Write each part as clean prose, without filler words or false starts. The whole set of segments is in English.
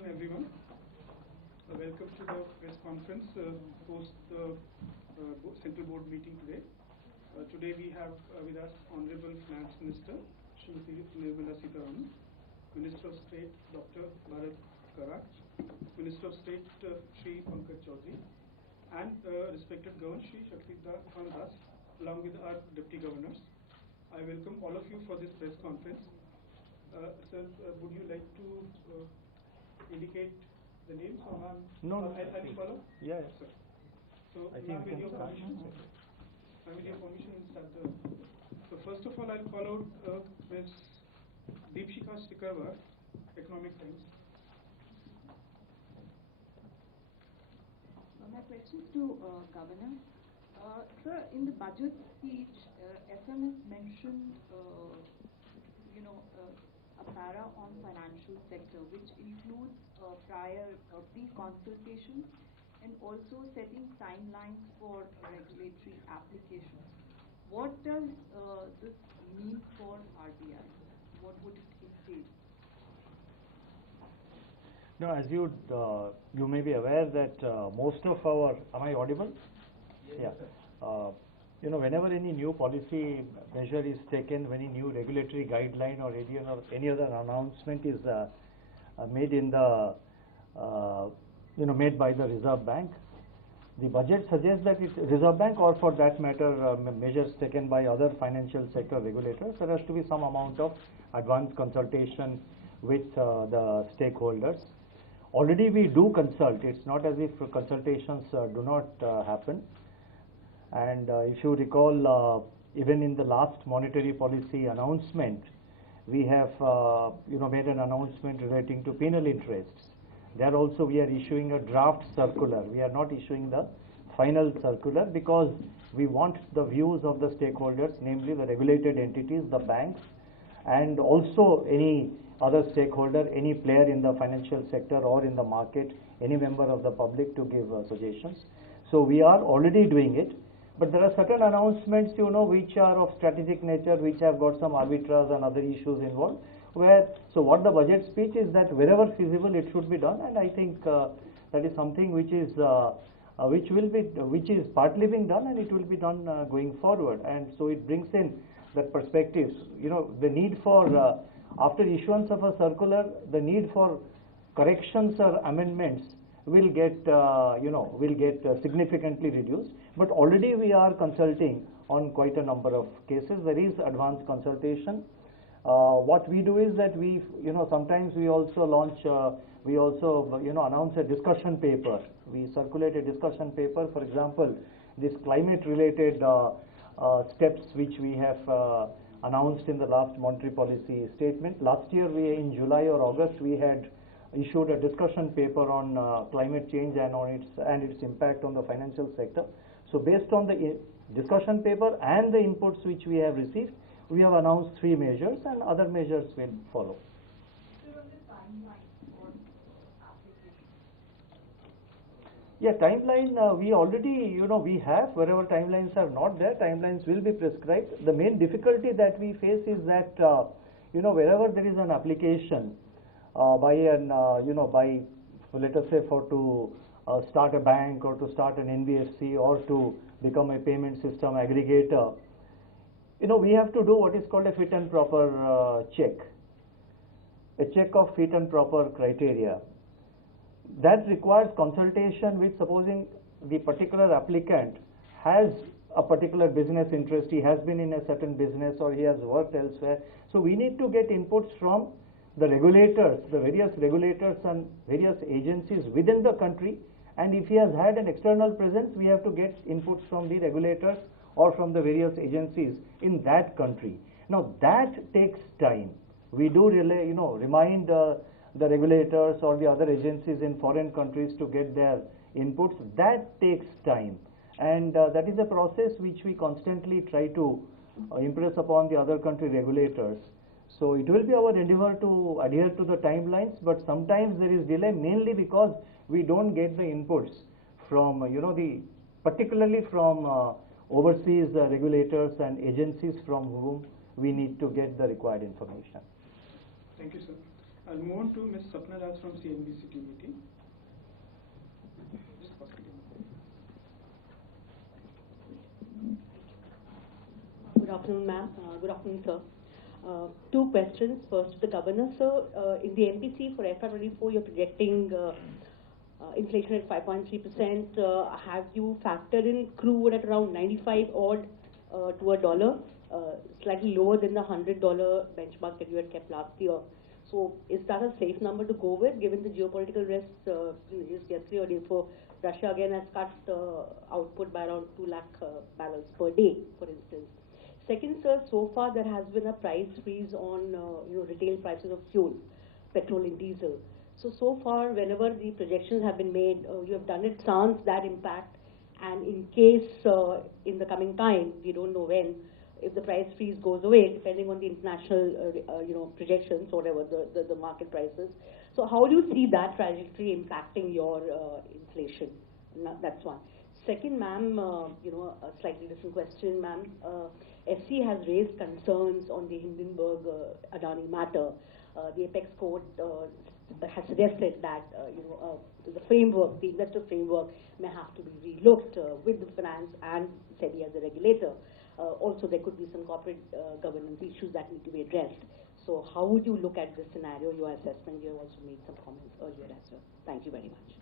afternoon, everyone. Welcome to the press conference post the Central Board meeting today. Today we have with us Honorable Finance Minister Shri Nirmala Sitharaman, Minister of State Dr. Bharat Karat, Minister of State Shri Chaudhary, and respected Governor Shri Shaktikanta, along with our Deputy Governors. I welcome all of you for this press conference. Sir, would you like to indicate the names? Or no, I'll follow? Yeah, sir. So, I think with your permission, we'll start the. So, first of all, I'll call out Ms. Shri Shaktikanta, Economic Times. My question is to Governor. Sir, in the budget speech, SMS mentioned, a para on financial sector, which includes prior pre-consultation and also setting timelines for regulatory applications. What does this mean for RBI? What would it entail? No, as you may be aware that most of our, am I audible? Yes. Yeah. Whenever any new policy measure is taken, when any new regulatory guideline or any other announcement is made in the, made by the Reserve Bank, the budget suggests that Reserve Bank, or for that matter, measures taken by other financial sector regulators, there has to be some amount of advanced consultation with the stakeholders. Already we do consult. It's not as if consultations do not happen. And if you recall, even in the last monetary policy announcement, we have made an announcement relating to penal interests. There also we are issuing a draft circular. We are not issuing the final circular because we want the views of the stakeholders, namely the regulated entities, the banks, and also any other stakeholder, any player in the financial sector or in the market, any member of the public to give suggestions. So we are already doing it. But there are certain announcements, which are of strategic nature, which have got some arbitrage and other issues involved. So what the budget speech is that wherever feasible, it should be done, and I think that is something which is partly being done, and it will be done going forward. And so it brings in that perspectives. The need for after issuance of a circular, the need for corrections or amendments will get significantly reduced. But already we are consulting on quite a number of cases. There is advanced consultation. What we do is that we, sometimes we also launch, announce a discussion paper. We circulate a discussion paper. For example, this climate-related steps which we have announced in the last monetary policy statement. Last year, in July or August, we had issued a discussion paper on climate change and its impact on the financial sector. So based on the discussion paper and the inputs which we have received, we have announced 3 measures, and other measures will follow. Yeah, timeline, we already, we have, wherever timelines are not there, timelines will be prescribed. The main difficulty that we face is that, wherever there is an application by, let us say, to start a bank or to start an NBFC or to become a payment system aggregator, we have to do what is called a fit and proper check, a check of fit and proper criteria. That requires consultation with, supposing the particular applicant has a particular business interest, he has been in a certain business or he has worked elsewhere. So we need to get inputs from the regulators, the various regulators and various agencies within the country. And if he has had an external presence, we have to get inputs from the regulators or from the various agencies in that country. Now that takes time. We do remind the regulators or the other agencies in foreign countries to get their inputs. That takes time, and that is a process which we constantly try to impress upon the other country regulators. So it will be our endeavor to adhere to the timelines, but sometimes there is delay mainly because we don't get the inputs from particularly from overseas regulators and agencies from whom we need to get the required information. Thank you, sir. I'll move on to Ms. Sapna Das from CNBC TVT. Just pass it in. Good afternoon, ma'am. Good afternoon, sir. Two questions. First, to the governor, sir. In the MPC for FY24, you're projecting inflation at 5.3%. Have you factored in crude at around 95 odd to a dollar, slightly lower than the $100 benchmark that you had kept last year? So, is that a safe number to go with, given the geopolitical risks? Just yesterday or day before, Russia again has cut output by around 2 lakh barrels per day, for instance. Second, sir, so far there has been a price freeze on retail prices of fuel, petrol and diesel. So far, whenever the projections have been made, you have done it sans that impact. And in case in the coming time, we don't know when, if the price freeze goes away, depending on the international projections, whatever the market prices. So how do you see that trajectory impacting your inflation? That's one. Second, ma'am, a slightly different question, ma'am. SC has raised concerns on the Hindenburg Adani matter. The Apex Court has suggested that the framework, the investor framework, may have to be relooked with the finance and SEBI as a regulator. Also, there could be some corporate governance issues that need to be addressed. So, how would you look at this scenario, your assessment? You have also made some comments earlier as well. Thank you very much.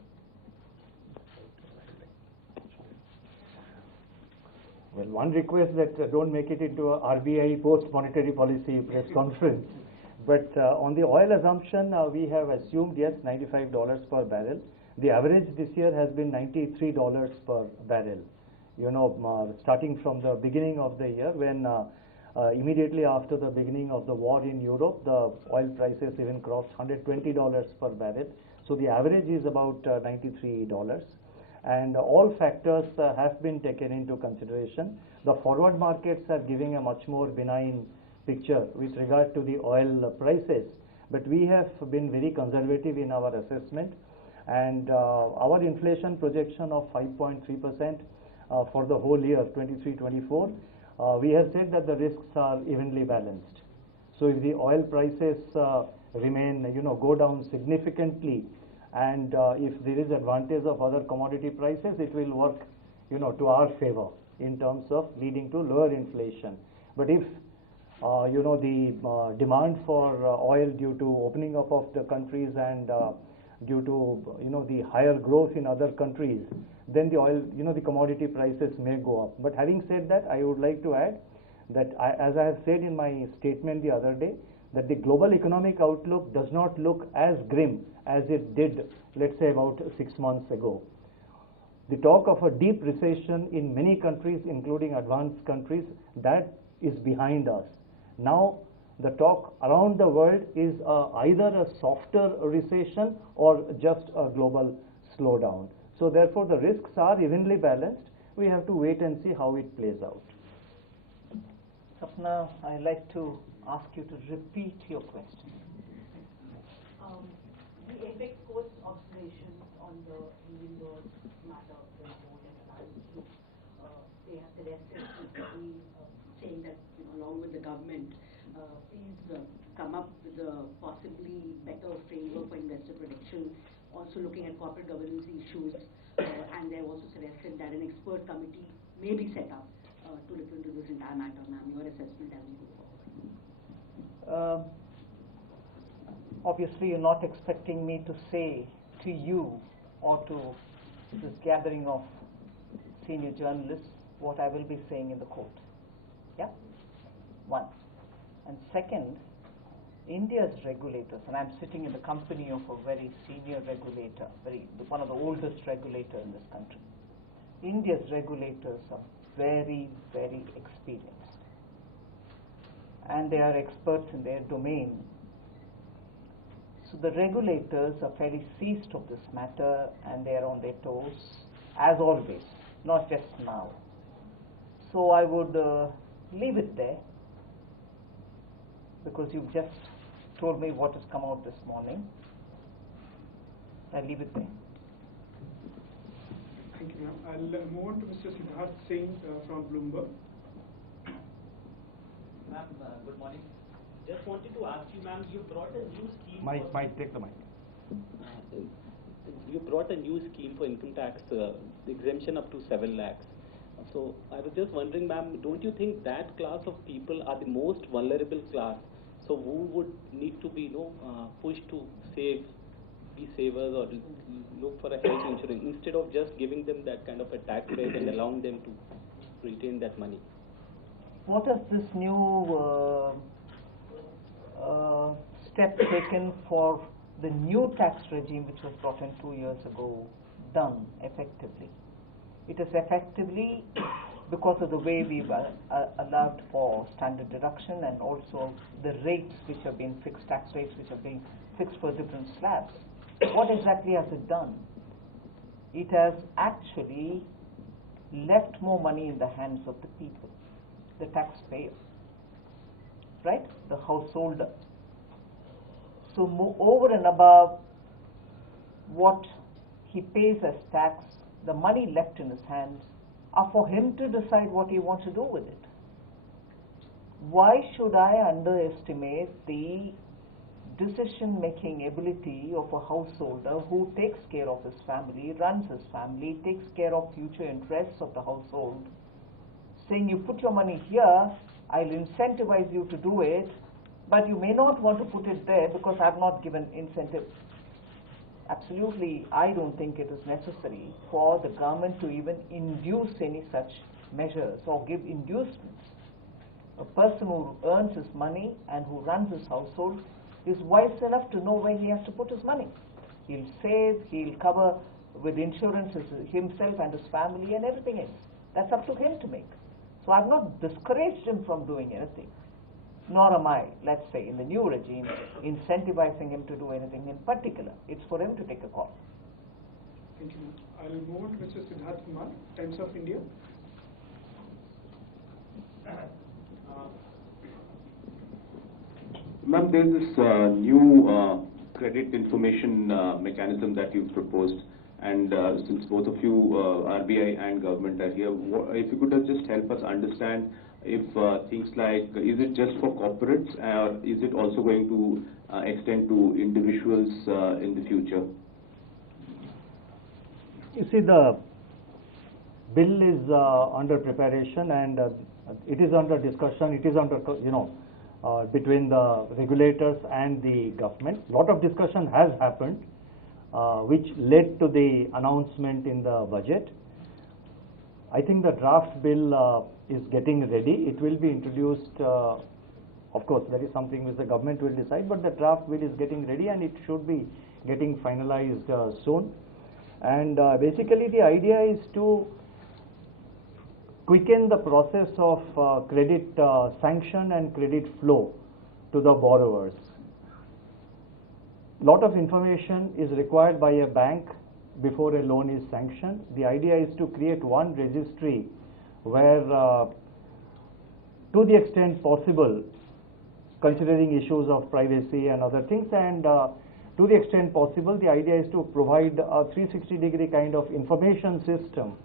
Well, one request that don't make it into a RBI post-monetary policy press conference. But on the oil assumption, we have assumed, yes, $95 per barrel. The average this year has been $93 per barrel. Starting from the beginning of the year, when immediately after the beginning of the war in Europe, the oil prices even crossed $120 per barrel. So the average is about $93. And all factors have been taken into consideration. The forward markets are giving a much more benign picture with regard to the oil prices. But we have been very conservative in our assessment. And our inflation projection of 5.3% for the whole year, 23-24, we have said that the risks are evenly balanced. So if the oil prices remain, go down significantly, and if there is advantage of other commodity prices, it will work, to our favor in terms of leading to lower inflation. But if, the demand for oil due to opening up of the countries and due to, the higher growth in other countries, then the oil, the commodity prices may go up. But having said that, I would like to add that, as I have said in my statement the other day, that the global economic outlook does not look as grim as it did, let's say, about 6 months ago. The talk of a deep recession in many countries, including advanced countries, that is behind us. Now, the talk around the world is either a softer recession or just a global slowdown. So, therefore, the risks are evenly balanced. We have to wait and see how it plays out. Sapna, I'd like to ask you to repeat your question. The Apex Court's observations on the Hindenburg matter, the report and analysis, they have suggested saying that, along with the government, please come up with a possibly better framework for investor protection, also looking at corporate governance issues, and they have also suggested that an expert committee may be set up to look into this entire matter. Ma'am, your assessment as we go forward. Obviously, you're not expecting me to say to you or to this gathering of senior journalists what I will be saying in the court. Yeah? One. And second, India's regulators, and I'm sitting in the company of a very senior regulator, one of the oldest regulators in this country. India's regulators are very, very experienced. And they are experts in their domain. So the regulators are fairly seized of this matter, and they are on their toes, as always, not just now. So I would leave it there, because you've just told me what has come out this morning. I'll leave it there. Thank you, ma'am. I'll move on to Mr. Siddharth Singh from Bloomberg. Ma'am, good morning. Just wanted to ask you, ma'am, you brought a new scheme. Mic, take the mic. You brought a new scheme for income tax, exemption up to 7 lakhs. So I was just wondering, ma'am, don't you think that class of people are the most vulnerable class? So who would need to be, pushed to save, be savers or look for a health insurance instead of just giving them that kind of a tax rate and allowing them to retain that money? What has this new step taken for the new tax regime which was brought in 2 years ago done effectively? It is effectively because of the way we've allowed for standard deduction and also the rates which have been fixed, tax rates which have been fixed for different slabs. What exactly has it done? It has actually left more money in the hands of the people, the taxpayer, right? The householder. So over and above what he pays as tax, the money left in his hands are for him to decide what he wants to do with it. Why should I underestimate the decision-making ability of a householder who takes care of his family, runs his family, takes care of future interests of the household, saying you put your money here, I'll incentivize you to do it, but you may not want to put it there because I've not given incentive. Absolutely, I don't think it is necessary for the government to even induce any such measures or give inducements. A person who earns his money and who runs his household is wise enough to know where he has to put his money. He'll save, he'll cover with insurances himself and his family and everything else. That's up to him to make. So I've not discouraged him from doing anything. Nor am I, let's say, in the new regime, incentivizing him to do anything in particular. It's for him to take a call. Thank you. I'll move on to Mr. Siddharth Kumar, Times of India. Ma'am, there's this new credit information mechanism that you've proposed, and since both of you, RBI and government, are here, if you could just help us understand if things like, is it just for corporates or is it also going to extend to individuals in the future? You see, the bill is under preparation and it is under discussion. It is under, between the regulators and the government. A lot of discussion has happened, which led to the announcement in the budget. I think the draft bill is getting ready. It will be introduced, of course, that is something which the government will decide, but the draft bill is getting ready and it should be getting finalized soon. And basically the idea is to quicken the process of credit sanction and credit flow to the borrowers. Lot of information is required by a bank before a loan is sanctioned. The idea is to create one registry where, to the extent possible, considering issues of privacy and other things, and to the extent possible, the idea is to provide a 360-degree kind of information system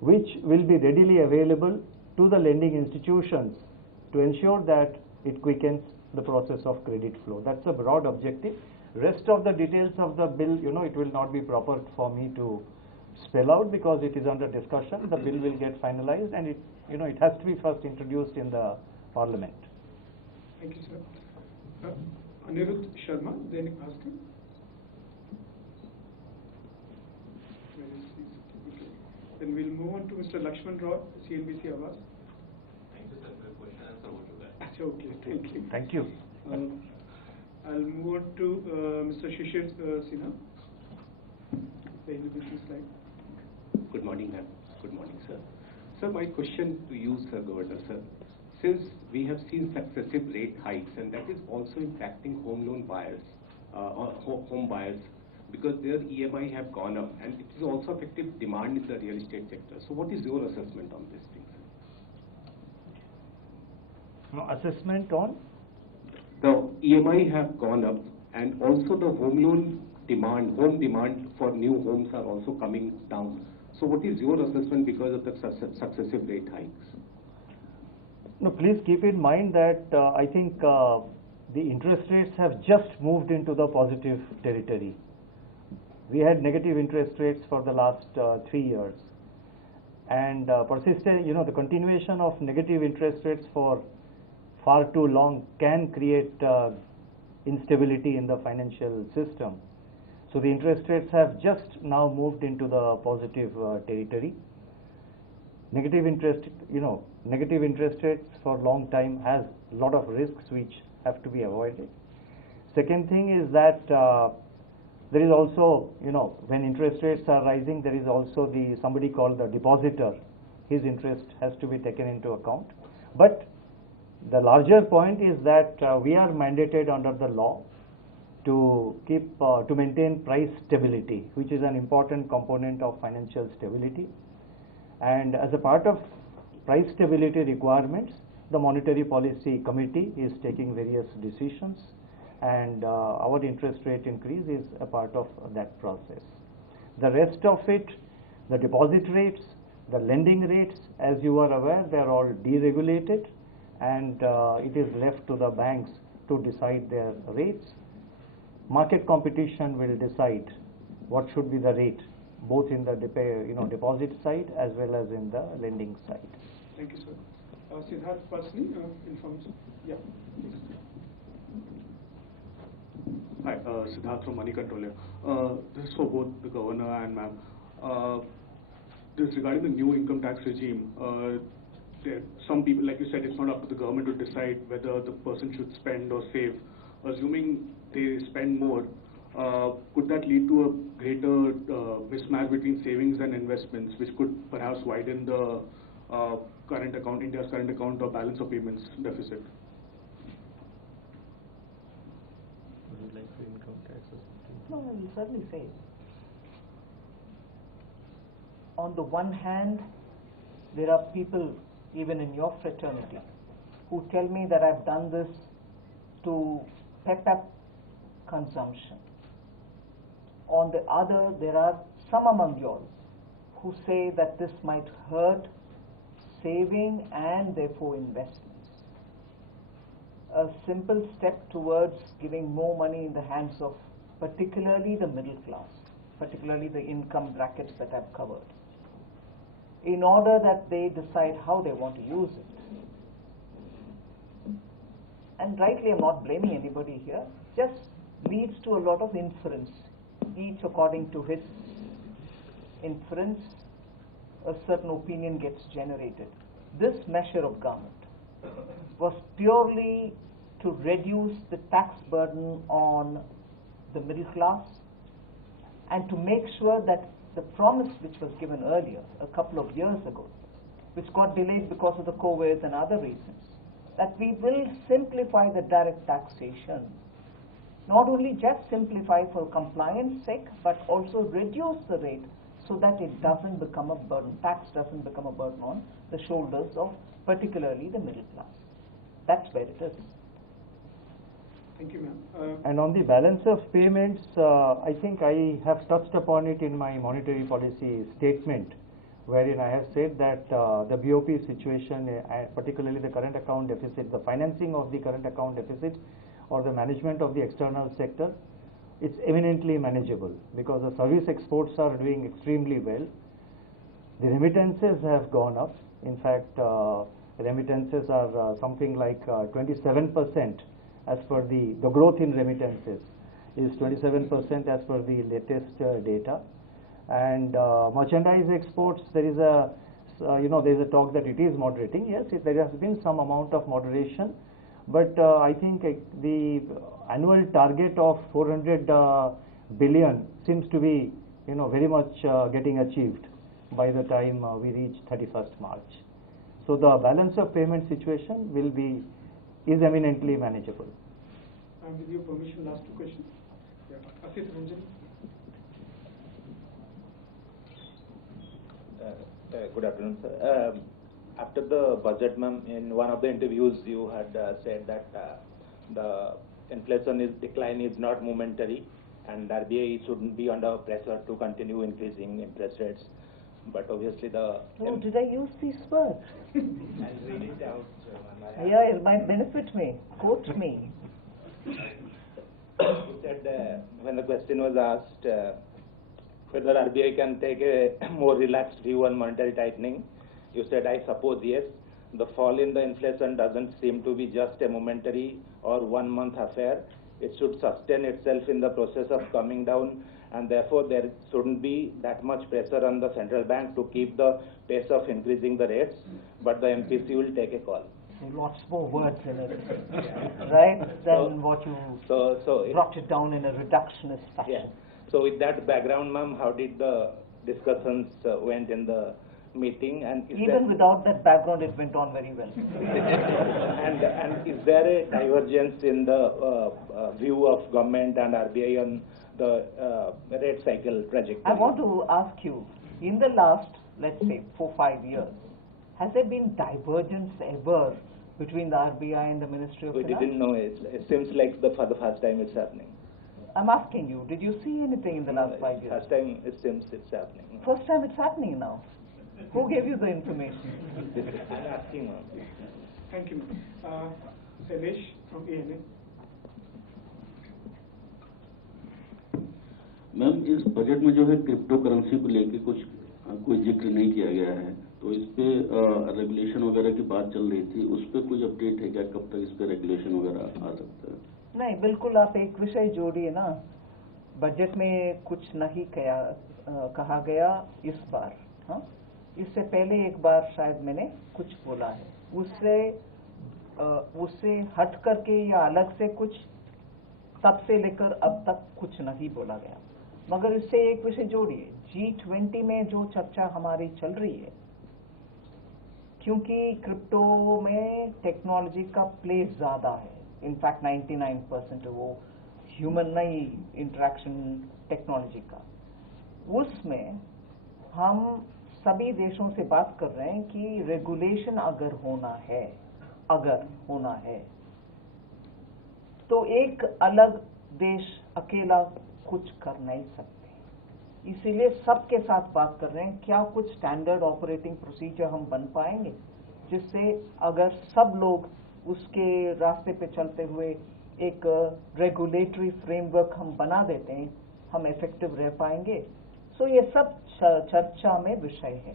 which will be readily available to the lending institutions to ensure that it quickens the process of credit flow. That's a broad objective. Rest of the details of the bill, it will not be proper for me to spell out because it is under discussion. The bill will get finalized and it has to be first introduced in the parliament. Thank you, sir. Anirudh Sharma, Dainik Bhaskar. Okay. Then we'll move on to Mr. Lakshman Rao, CNBC Awas. Thank you, sir, for your question. Answer what you got. Okay, thank you. Thank you. I'll move on to Mr. Shishir Sinha, the business line. Good morning, ma'am. Good morning, sir. Sir, my question to you, sir, Governor, sir. Since we have seen successive rate hikes, and that is also impacting home loan buyers, or home buyers, because their EMI have gone up, and it is also affecting demand in the real estate sector. So what is your assessment on this thing, sir? No, assessment on? The EMI have gone up, and also the home demand for new homes are also coming down. So what is your assessment because of the successive rate hikes? No, please keep in mind that I think the interest rates have just moved into the positive territory. We had negative interest rates for the last 3 years, and persistent, the continuation of negative interest rates for far too long can create instability in the financial system. So the interest rates have just now moved into the positive territory. Negative interest rates for a long time has a lot of risks which have to be avoided. Second thing is that there is also, when interest rates are rising, there is also somebody called the depositor. His interest has to be taken into account. But the larger point is that we are mandated under the law to maintain price stability, which is an important component of financial stability. And as a part of price stability requirements, the Monetary Policy Committee is taking various decisions, and our interest rate increase is a part of that process. The rest of it, the deposit rates, the lending rates, as you are aware, they are all deregulated, and it is left to the banks to decide their rates. Market competition will decide what should be the rate, both in the deposit side as well as in the lending side. Thank you, sir. Siddharth personally informs. Yeah, please. Hi, Siddharth from Money Control. This is for both the governor and ma'am. This regarding the new income tax regime. Some people, like you said, it's not up to the government to decide whether the person should spend or save. Assuming they spend more, could that lead to a greater mismatch between savings and investments, which could perhaps widen the current account, India's current account or balance of payments deficit? Would you like to income tax or something? No, I will certainly say. On the one hand, there are people, even in your fraternity, who tell me that I've done this to pep up consumption. On the other, there are some among yours who say that this might hurt saving and therefore investments. A simple step towards giving more money in the hands of particularly the middle class, particularly the income brackets that I've covered, in order that they decide how they want to use it. And rightly, I'm not blaming anybody here, just leads to a lot of inference. Each according to his inference, a certain opinion gets generated. This measure of government was purely to reduce the tax burden on the middle class and to make sure that the promise which was given earlier, a couple of years ago, which got delayed because of the COVID and other reasons, that we will simplify the direct taxation. Not only just simplify for compliance sake, but also reduce the rate so that it doesn't become a burden, tax doesn't become a burden on the shoulders of particularly the middle class. That's where it is. Thank you, ma'am. And on the balance of payments, I think I have touched upon it in my monetary policy statement, wherein I have said that the BOP situation, particularly the current account deficit, the financing of the current account deficit or the management of the external sector, it's eminently manageable because the service exports are doing extremely well. The remittances have gone up. In fact, remittances are something like 27% as per the growth in remittances is 27% as per the latest data. And merchandise exports, there is a talk that it is moderating. Yes, there has been some amount of moderation, but I think the annual target of 400 billion seems to be very much getting achieved by the time we reach 31st March. So the balance of payment situation is eminently manageable. And with your permission, last two questions. Yeah. Asit Ranjan. Good afternoon, sir. After the budget, ma'am, in one of the interviews you had said that the inflation decline is not momentary and RBI shouldn't be under pressure to continue increasing interest rates. but obviously the... Oh, did I use these words? I'll read it out. Yeah, it might benefit me. Quote me. You said when the question was asked whether RBI can take a more relaxed view on monetary tightening, you said, I suppose yes. The fall in the inflation doesn't seem to be just a momentary or 1 month affair. It should sustain itself in the process of coming down, and therefore there shouldn't be that much pressure on the central bank to keep the pace of increasing the rates, but the MPC will take a call. Lots more words in it, right? Than what you brought it down in a reductionist fashion. Yeah. So with that background, ma'am, how did the discussions went in the meeting? And even without that background, it went on very well. and is there a divergence in the view of government and RBI on the rate cycle trajectory? I want to ask you, in the last, let's say, 4-5 years, has there been divergence ever between the RBI and the Ministry of Finance? We didn't know it. It seems like for the first time it's happening. I'm asking you, did you see anything in the last 5 years? First time it seems it's happening. First time it's happening now. Who gave you the information? I'm asking, ma'am. Thank you. Shailesh from ANA. Ma'am, इस budget में जो है crypto currency को लेके कुछ कोई जिक्र नहीं किया गया है, तो इस पे रेगुलेशन वगैरह की बात चल रही थी, उस पे कुछ अपडेट है क्या? कब तक इस पे रेगुलेशन वगैरह आ सकता है? नहीं, बिल्कुल आप एक विषय जोड़िए ना। बजट में कुछ नहीं कहा गया इस बार। हाँ, इससे पहले एक बार शायद मैंने कुछ बोला है, उससे हट करके या अलग से कुछ तब से लेकर अब तक कुछ नहीं बोला गया। मगर इससे एक विषय जोड़िए, G20 में जो चर्चा हमारी चल रही है, क्योंकि क्रिप्टो में टेक्नोलॉजी का प्ले ज्यादा है, इनफैक्ट 99% वो ह्यूमन नहीं इंटरेक्शन टेक्नोलॉजी का, उसमें हम सभी देशों से बात कर रहे हैं कि रेगुलेशन अगर होना है तो एक अलग देश अकेला कुछ कर नहीं सकते। इसीलिए सबके साथ बात कर रहे हैं, क्या कुछ स्टैंडर्ड ऑपरेटिंग प्रोसीजर हम बन पाएंगे, जिससे अगर सब लोग उसके रास्ते पे चलते हुए एक रेगुलेटरी फ्रेमवर्क हम बना देते हैं, हम इफेक्टिव रह पाएंगे। सो ये सब चर्चा में विषय है,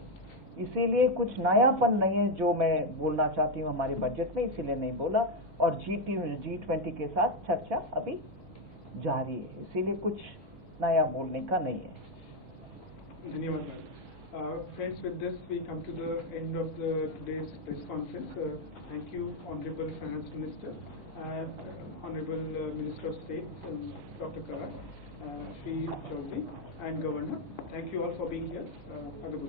इसीलिए कुछ नयापन नहीं है जो मैं बोलना चाहती हूँ हमारे बजट में, इसीलिए नहीं बोला। और G20 के साथ चर्चा अभी जारी है, इसीलिए कुछ नया बोलने का नहीं है। धन्यवाद। Friends, with this we come to the end of today's press conference. Thank you, Honorable Finance Minister, Honorable Minister of State, Dr. Karat, Shri Chaudhary, and Governor. Thank you all for being here. Have a good